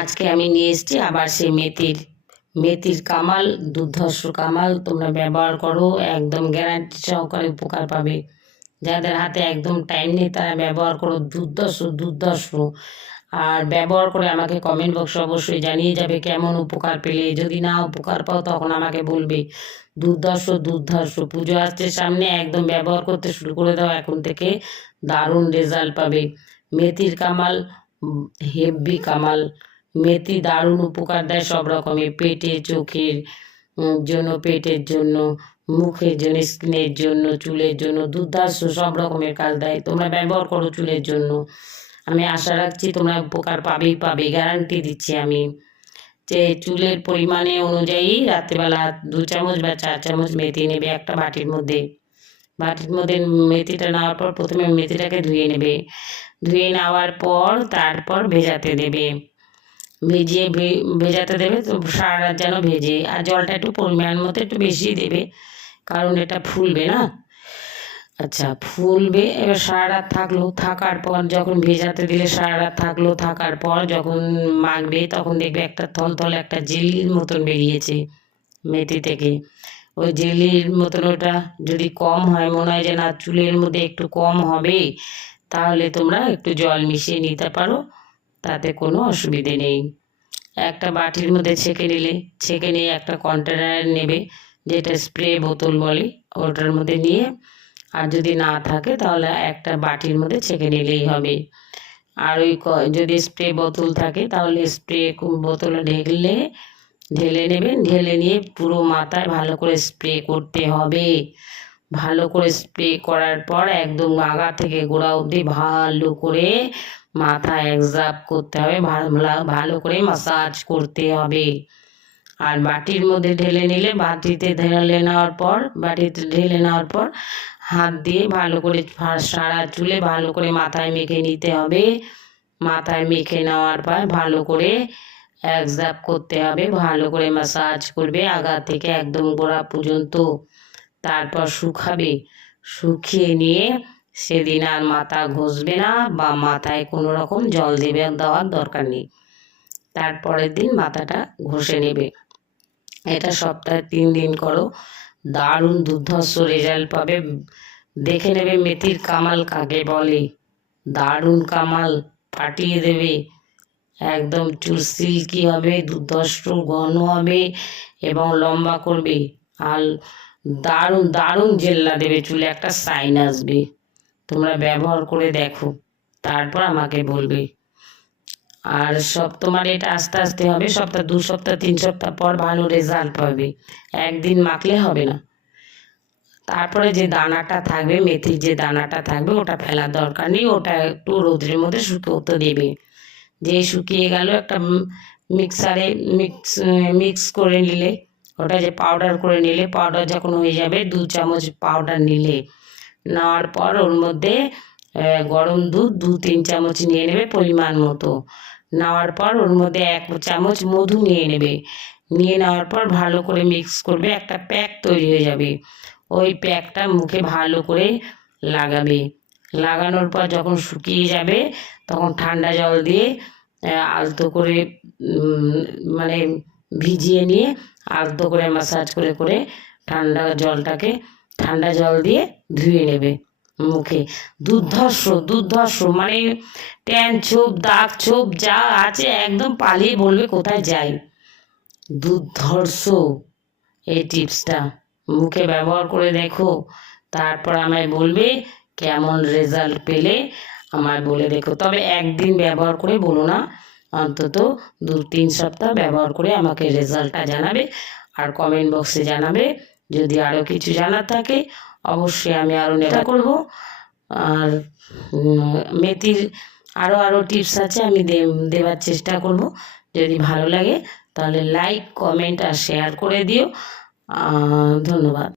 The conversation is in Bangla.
আজকে আমি নিয়ে এসেছি আবার সেই মেথির কামাল, দুর্ধর্ষ কামাল। তোমরা ব্যবহার করো, একদম গ্যারান্টি সহকারে উপকার পাবে। যাদের হাতে একদম টাইম নেই তারা ব্যবহার করো, দুর্ধর্ষ। আর ব্যবহার করে আমাকে কমেন্ট বক্সে অবশ্যই জানিয়ে যাবে কেমন উপকার পেলে। যদি না উপকার পাও তখন আমাকে বলবে। দুর্ধর্ষ পুজো আসছে সামনে, একদম ব্যবহার করতে শুরু করে দাও এখন থেকে, দারুণ রেজাল্ট পাবে। মেথির কামাল হেভি কামাল। মেথি দারুণ উপকার দেয় সব রকমের, পেটে, চোখের জন্য, পেটের জন্য, মুখের জন্য, স্কিনের জন্য, চুলের জন্য দুর্ধর্ষ সব রকমের কাজ দেয়। তোমরা ব্যবহার করো চুলের জন্য। আমি আশা রাখছি তোমরা উপকার পাবে, গ্যারান্টি দিচ্ছি আমি। যে চুলের পরিমাণে অনুযায়ী রাত্রিবেলা 2 চামচ বা 4 চামচ মেথি নেবে একটা বাটির মধ্যে। মেথিটা নেওয়ার পর প্রথমে মেথিটাকে ধুয়ে নেবে। ধুয়ে নেওয়ার পর তারপর ভেজাতে দেবে। ভেজাতে দেবে তো সারা রাত যেন ভেজে। আর জলটা একটু পরিমাণ মতো একটু বেশি দেবে, কারণ এটা ফুলবে না। আচ্ছা, ফুলবে। এবার সারা রাত থাকার পর যখন ভেজাতে দিলে সারা রাত থাকার পর যখন মাখবে তখন দেখবে একটা থলথলে একটা জেলির মতন বেরিয়েছে মেথি থেকে। ওই জেলির মতন ওটা যদি কম হয়, মনে হয় যে না চুলের মধ্যে একটু কম হবে, তাহলে তোমরা একটু জল মিশিয়ে নিতে পারো, তাতে কোনো অসুবিধে নেই। একটা বাটির মধ্যে ছেঁকে নিয়ে একটা কন্টেনার নেবে, যেটা স্প্রে বোতল বলে, ওটার মধ্যে নিয়ে, আর যদি না থাকে তাহলে একটা বাটির মধ্যে ছেঁকে নিলেই হবে। আর ওই যদি স্প্রে বোতল থাকে তাহলে স্প্রে বোতলে ঢেলে নেবেন। ঢেলে নিয়ে পুরো মাথায় ভালো করে স্প্রে করতে হবে। ভালো করে স্প্রে করার পর একদম আগা থেকে গোড়া অবধি ভালো করে মাথায় অ্যাবজর্ব করতে হবে, ভালো করে মাসাজ করতে হবে। আর বাটির মধ্যে বাটিতে ঢেলে নেওয়ার পর হাত দিয়ে ভালো করে সারা চুলে ভালো করে মাথায় মেখে নিতে হবে। মাথায় মেখে নেওয়ার পর ভালো করে অ্যাবজর্ব করতে হবে, ভালো করে মাসাজ করবে আগা থেকে একদম গোড়া পর্যন্ত। তারপর শুকিয়ে নিয়ে সেদিন আর মাথা ঘষবে না বা মাথায় কোনো রকম জল দেওয়ার দরকার নেই। তারপরের দিন মাথাটা ঘষে নেবে। এটা সপ্তাহে 3 দিন করো, দারুণ দুর্ধর্ষ রেজাল্ট পাবে। দেখে নেবে মেথির কামাল কাকে বলে। দারুণ কামাল, ফাটিয়ে দেবে। একদম চুল সিল্কি হবে, দুর্ধর্ষ ঘন হবে এবং লম্বা করবে। আর দারুণ জেল্লা দেবে, চুলে একটা শাইন আসবে। তোমরা ব্যবহার করে দেখো, তারপর আমাকে বলবে। আর তোমার এটা আস্তে আস্তে হবে, 2 সপ্তাহ 3 সপ্তাহ পর ভালো রেজাল্ট পাবে, একদিন মাখলে হবে না। তারপরে যে দানাটা থাকবে, মেথির যে দানাটা থাকবে ওটা ফেলার দরকার নেই, ওটা একটু রোদের মধ্যে শুকোতে দেবে। যে শুকিয়ে গেল একটা মিক্সারে মিক্স করে নিলে, ওটা যে পাউডার করে নিলে, পাউডার যখন হয়ে যাবে 2 চামচ পাউডার নেওয়ার পর ওর মধ্যে গরম দুধ 2-3 চামচ নিয়ে নেবে পরিমাণ মতো। নেওয়ার পর ওর মধ্যে 1 চামচ মধু নিয়ে নেওয়ার পর ভালো করে মিক্স করবে, একটা প্যাক তৈরি হয়ে যাবে। ওই প্যাকটা মুখে ভালো করে লাগানোর পর যখন শুকিয়ে যাবে তখন ঠান্ডা জল দিয়ে আলতো করে মানে ভিজিয়ে নিয়ে আলতো করে মাসাজ করে ঠান্ডা জল দিয়ে ধুয়ে নেবে মুখে। দুর্ধর্ষ মানে ট্যান ছোপ, দাগ ছোপ যা আছে একদম পালিয়ে বলবে কোথায় যাই। দুর্ধর্ষ এই টিপসটা মুখে ব্যবহার করে দেখো, তারপর আমায় বলবে কেমন রেজাল্ট পেলে, আমায় বলে দেখো। তবে একদিন ব্যবহার করে বলো না, অন্তত 2-3 সপ্তাহ ব্যবহার করে আমাকে রেজাল্টটা জানাবে। আর কমেন্ট বক্সে জানাবে। যদি আরও কিছু জানার থাকে অবশ্যই আমি আরও নেওয়া করবো। আর মেথির আরও টিপস আছে, আমি দেওয়ার চেষ্টা করব। যদি ভালো লাগে তাহলে লাইক, কমেন্ট আর শেয়ার করে দিও। ধন্যবাদ।